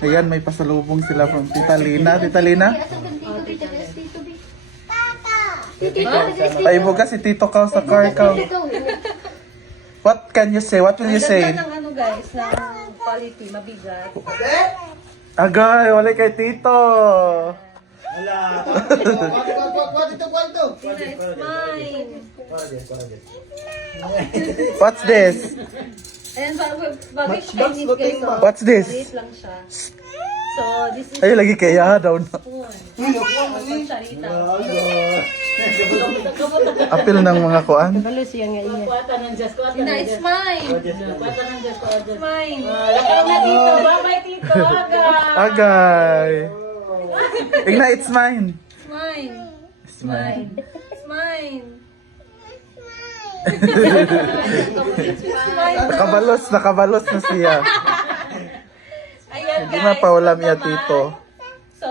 Ayan, may pasalubong sila from Tita Lina. Tita Lina? Ay, buka si Tito Kao sa car Kao. What can you say? What will you say? Ang ano guys, ng quality, mabigat. Agay, wala kay Tito. Wala. Kwanto. It's mine. What's this? Ayan, bagay Chinese guys. Oh. What's this? Maliit lang siya. So, this is Ay, lagi kaya daw na. spoon. Pancharita. Apil ng mga kuan. Tina, it's mine. It's mine. Lakaw na dito. Bye-bye, Tito. Agay. Igna, it's mine. It's mine. It's mine. It's mine. Nakabalos na siya. Ayan Hindi guys. mapawala ito niya, naman. Tito. So,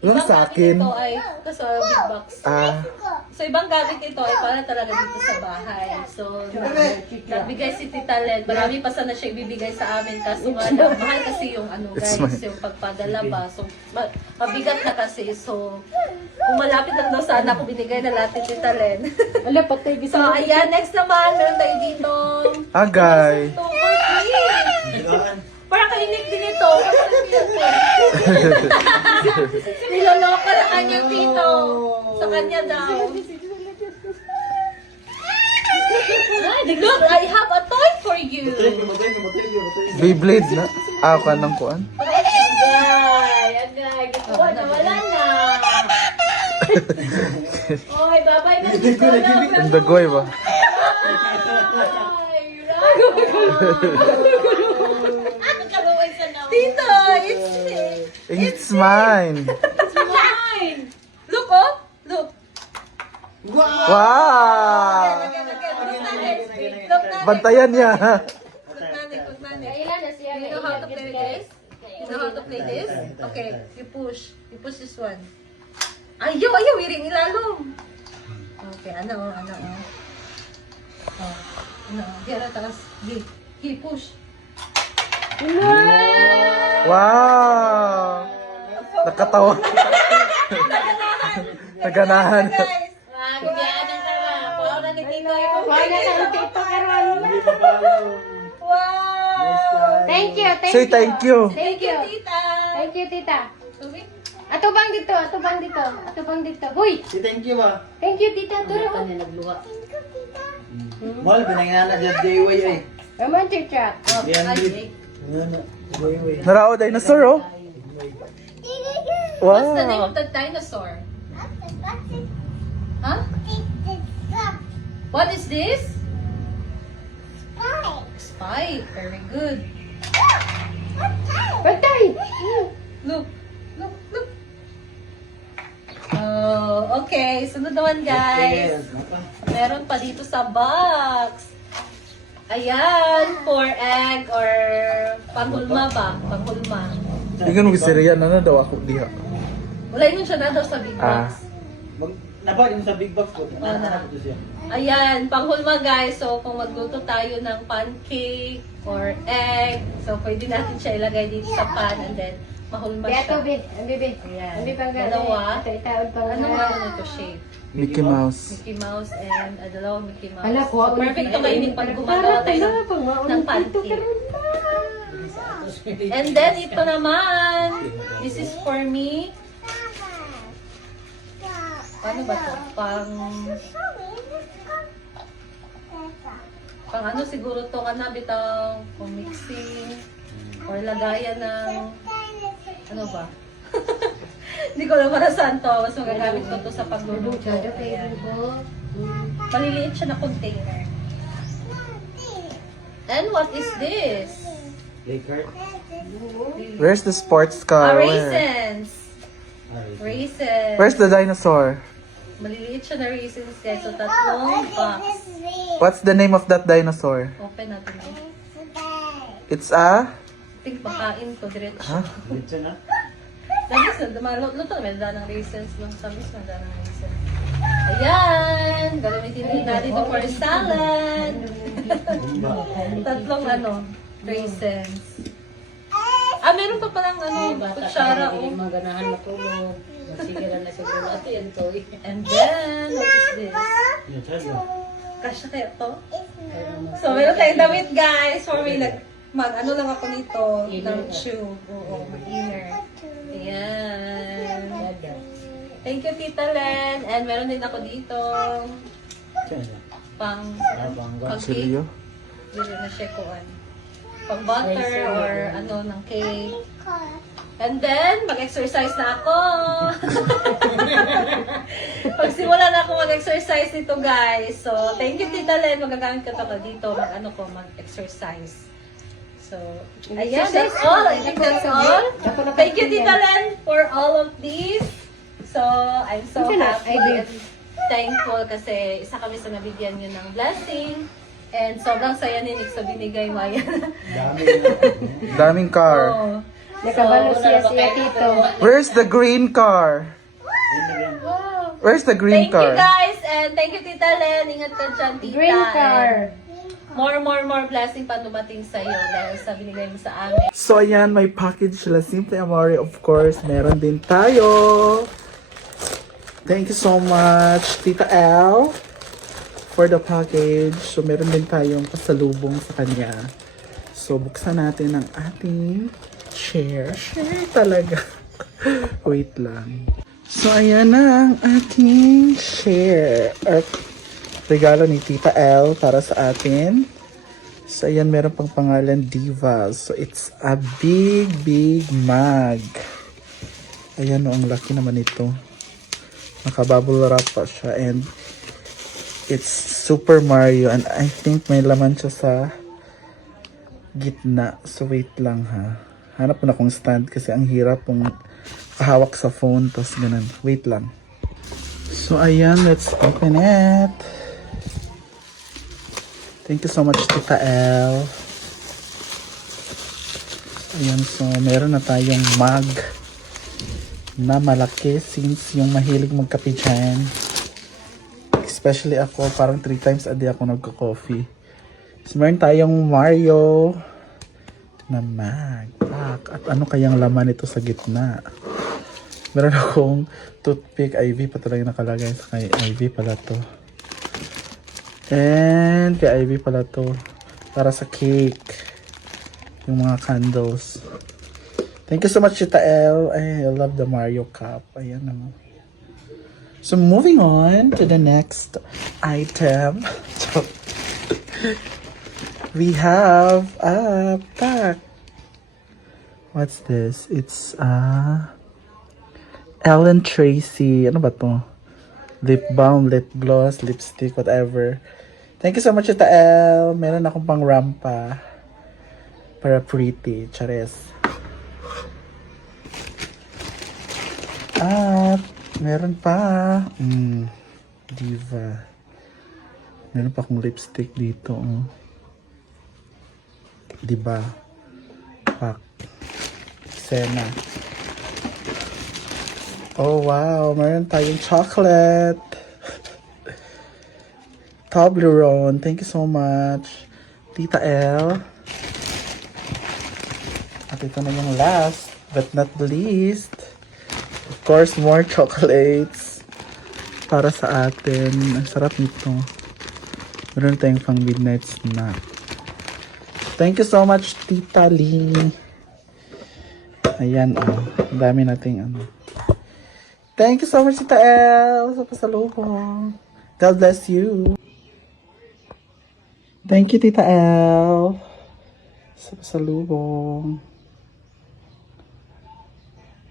Yung ibang sa gamit akin. Ito ay, ito sa big box. Ah, So, ibang gamit ito ay para talaga dito sa bahay. So, nagbigay si Tita Len. Marami pa sana siya ibibigay sa amin. Kaso nga lang, mahal kasi yung ano It's guys, mine. yung pagpadala ba. So, mabigat na kasi. So, kung malapit lang daw sana ako binigay na lahat ni Tita Len. So, ayan, next naman, meron tayo dito. agay. Ito, for free. Parang kainik din ito. Niloloka na kanyang tito. Sa kanya daw. Ay, look, I have a toy for you. Beyblade na. Ah, ka ng kuan. Agay. Gituwa na, wala na. Oy, babay na dito. Ang dagoy ba? Tito, It's mine. it's mine. Look, oh. Look. Wow! Look, Bantayan niya. Look, nanay. You know how to play with this? You know how to play this? Okay, you push. You push this one. Ayaw, wiring ilalong. Okay, ano. Oh, ano. Diyan na, takas. Gi, push. Wow! Nakatawa. Naganahan. Guys, bigyan ng kara. Paano ni Tito yung Wow! Thank you. Say thank you. Thank you, Tita. Thank you, tita. Tubig? Atubang dito. Huy! Thank you ba? Thank you, tita. Turo. Mal, pinangana dyan day-way eh. Romantic chat. Ay, Day-way. Narao dinosaur, oh. what's the name Wow. of the dinosaur? Huh? What is this? Spike. Very good. Patay! Look. Oh, okay. Sunod naman, guys. Meron pa dito sa box. Ayan, for egg or panghulma ba? Panghulma. Ikan mo gisiriyan na daw ako diha. Wala yun siya na daw sa big box. Napa yung sa big box ko. na. Nanahanap ko siya. Ayan, panghulma guys. So, kung magluto tayo ng pancake or egg, so pwede natin siya ilagay dito sa pan and then mahulma Beto, siya. Bibi. Ayan. Ambi pang Dalawa. Ito, itaod pang Ano nga ito shape? Mickey Mouse. Mickey Mouse and dalawang Mickey Mouse. Ala, kuha So, ko perfect na- to kainin pag gumagawa tayo ng pancake. And then, ito naman. This is for me. Paano ba to? Pang ano siguro to ka na bitang pang mixing or lagayan ng ano ba? Hindi ko alam para saan to. Mas magagamit ko to sa pagluluto. Ayan. Maliliit siya na container. And what is this? Laker. Where's the sports car? Where? Raisins. Raisins. Where's the dinosaur? Maliliit siya na raisins guys. So, tatlong box. What's the name of that dinosaur? Open natin eh. It's a... Think makain ko diretso. Ha? Dito na. Sabis na, luto naman ng raisins lang. Sabis na ng raisins. Ayan! Gagamitin din natin ito for salad. Tatlong ano, raisins. Ah, meron pa palang ano, kutsara. Oh. Maganahan matulog. Masigilan na siguro natin yan to. And then, what is this? Yung charger. Kasha kaya to? So, meron tayong damit, guys. For me, ano lang ako nito, ng shoe. Oo, mag-inner. Ayan. Thank you, Tita Len. And meron din ako dito, pang cake. Seryo? Dito na siya kuhan. Pang butter or ano, ng cake. And then, mag-exercise na ako. Pagsimula na ako mag-exercise nito, guys. So, thank you, Tita Len. Magagamit ko ito dito. Mag-exercise. So, ayan, that's all. I think that's all. Thank you, Tita Len, for all of these. So, I'm so happy and thankful kasi isa kami sa nabigyan nyo ng blessing. And sobrang saya ni Nick sa binigay mo. Ayan. Dami. Daming car. Oh. Nakabalo siya tito. Where's the green car? Wow. Where's the green Thank you car? guys and thank you Tita Len. Ingat ka dyan, Tita. Green car. And more blessing pa dumating sa iyo dahil sa binigay mo sa amin. So ayan, may package La Simple Amore, of course. Meron din tayo. Thank you so much, Tita L, for the package. So meron din tayong pasalubong sa kanya. So buksan natin ang ating share. Share talaga. Wait lang. So ayan na ang ating share. Regalo ni Tita L para sa atin. So ayan, meron pang pangalan Diva. So it's a big mug. Ayan o, ang laki naman ito. Nakabubble wrap pa siya. And it's Super Mario. And I think may laman siya sa gitna. So wait lang ha. Hanap na akong stand kasi ang hirap pong kahawak sa phone. Tapos ganun. Wait lang. So ayan, let's open it. Thank you so much, Tita L. Ayan, so meron na tayong mug na malaki since yung mahilig magkape dyan. Especially ako, parang 3 times a day ako nagko-coffee. So meron tayong Mario na mug. At ano kayang laman ito sa gitna? Meron akong toothpick, IV pa talaga nakalagay. Kay IV pala to. And kay Ivy pala to. Para sa cake. Yung mga candles. Thank you so much, Tita L. I love the Mario cup. Ayan naman. So moving on to the next item. We have a pack. What's this? It's Ellen Tracy. Ano ba to? Lip balm, lip gloss, lipstick, whatever. Thank you so much, Tita L. Meron akong pang rampa. Para pretty. Chares. At meron pa. Diva. Meron pa akong lipstick dito. Diba? Pak. Sena. Oh wow, meron tayong chocolate. Toblerone, thank you so much, Tita L. At ito na yung last, but not the least. Of course, more chocolates para sa atin. Ang sarap nito. Meron tayong pang midnight snack. Thank you so much, Tita Lee. Ayan, oh. Ang dami nating ano. Thank you so much, Tita L, sa pasalubong. God bless you. Thank you, Tita L, sa pasalubong.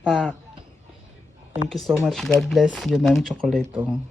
Pak. Thank you so much. God bless you. Daming chocolate, oh.